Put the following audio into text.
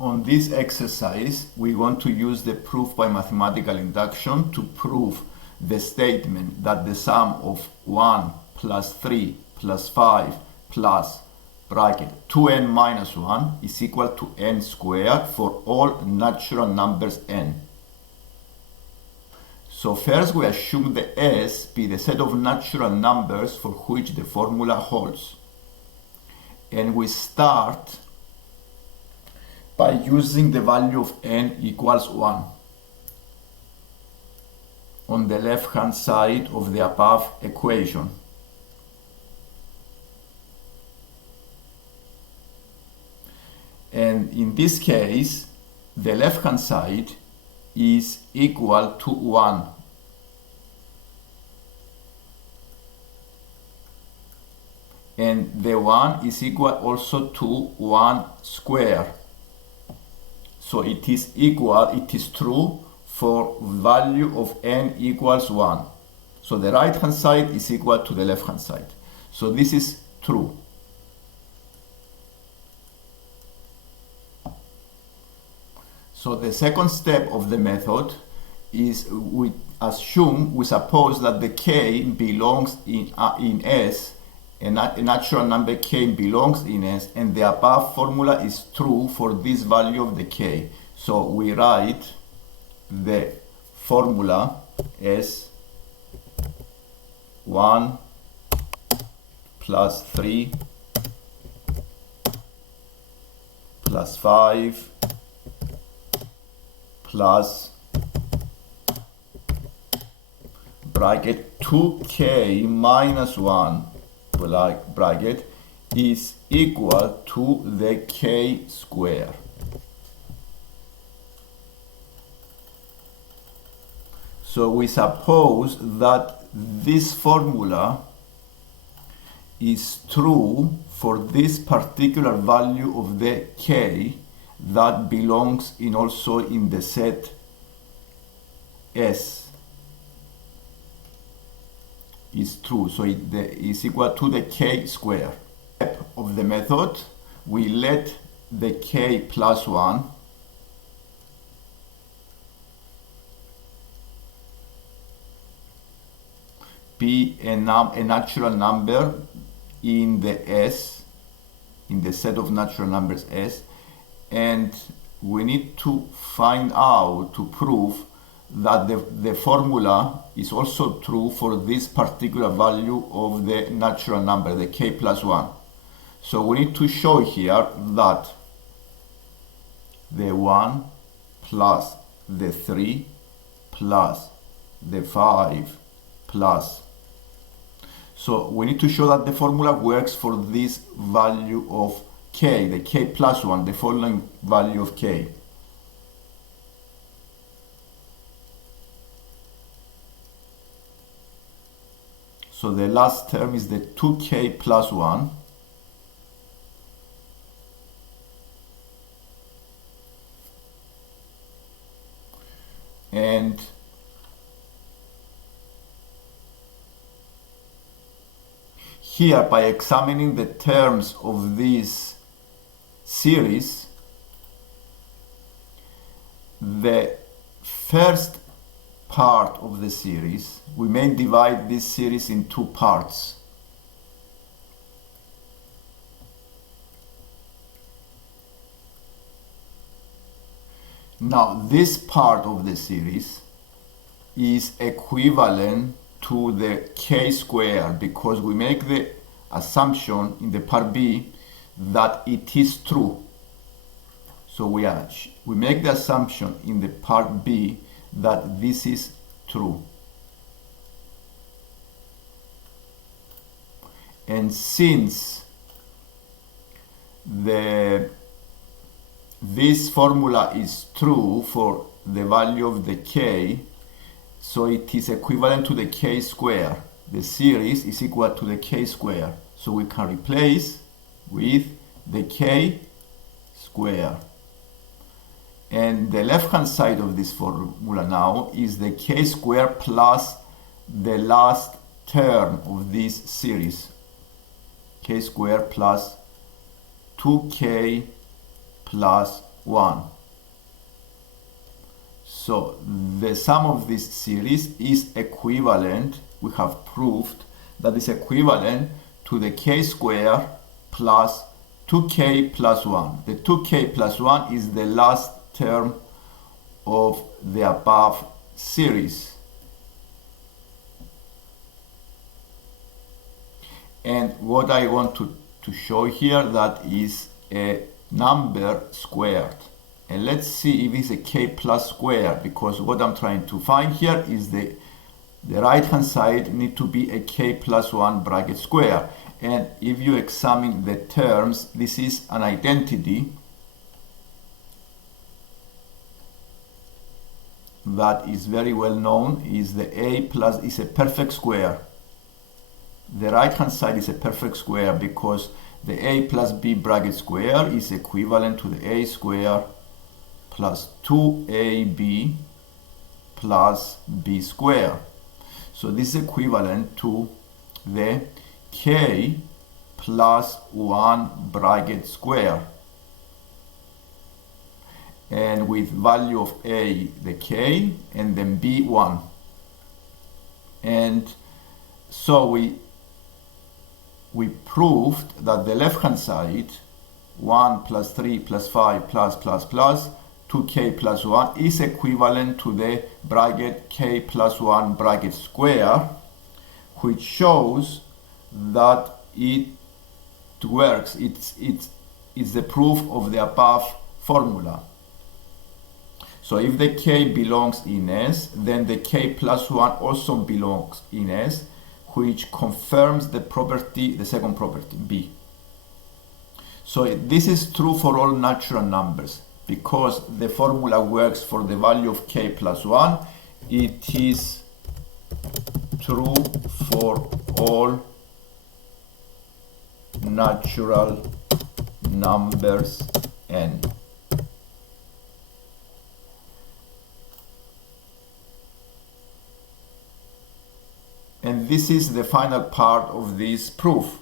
On this exercise, we want to use the proof by mathematical induction to prove the statement that the sum of 1 plus 3 plus 5 plus bracket 2n minus 1 is equal to n squared for all natural numbers n. So first we assume the S be the set of natural numbers for which the formula holds. And we start by using the value of n equals 1 on the left hand side of the above equation. And in this case, the left hand side is equal to 1. And the 1 is equal also to 1 square. So it is true for value of n equals 1. So the right hand side is equal to the left hand side. So this is true. So the second step of the method is we suppose that the k belongs in S, a natural number k belongs in S, and the above formula is true for this value of the k. So we write the formula as 1 plus 3 plus 5 plus bracket 2k minus 1 bracket is equal to the k square. So we suppose that this formula is true for this particular value of the k that belongs also in the set S. Is true, so it is equal to the k square. Step of the method, we let the k plus 1 be a natural number in the S, in the set of natural numbers S, and we need to find out, to prove that the formula is also true for this particular value of the natural number, the k plus 1. So we need to show here that the 1 plus the 3 plus the 5 plus. So we need to show that the formula works for this value of k, the k plus 1, the following value of k. So the last term is the 2k plus 1. And here, by examining the terms of this series, the first part of the series, we may divide this series in two parts. Now, this part of the series is equivalent to the k square because we make the assumption in the part B that it is true. So we make the assumption in the part B that this is true. And since this formula is true for the value of the k, so it is equivalent to the k square. The series is equal to the k square. So we can replace with the k square. And the left hand side of this formula now is the k square plus the last term of this series, k squared plus 2k plus 1. So the sum of this series is equivalent, we have proved that is equivalent to the k square plus 2k plus 1. The 2k plus 1 is the last term of the above series. And what I want to show here, that is a number squared. And let's see if it's a k plus square, because what I'm trying to find here is the right hand side need to be a k plus 1 bracket square. And if you examine the terms, this is an identity that is very well known, is the a plus is a perfect square. The right hand side is a perfect square because the a plus b bracket square is equivalent to the a square plus 2ab plus b square. So this is equivalent to the k plus 1 bracket square, and with value of a the k and then b 1. And so we proved that the left hand side 1 plus 3 plus 5 plus 2k plus 1 is equivalent to the bracket k plus 1 bracket square, which shows that it works. It's the proof of the above formula. So if the k belongs in S, then the k plus 1 also belongs in S, which confirms the property, the second property, B. So this is true for all natural numbers. Because the formula works for the value of k plus 1, it is true for all natural numbers n. And this is the final part of this proof.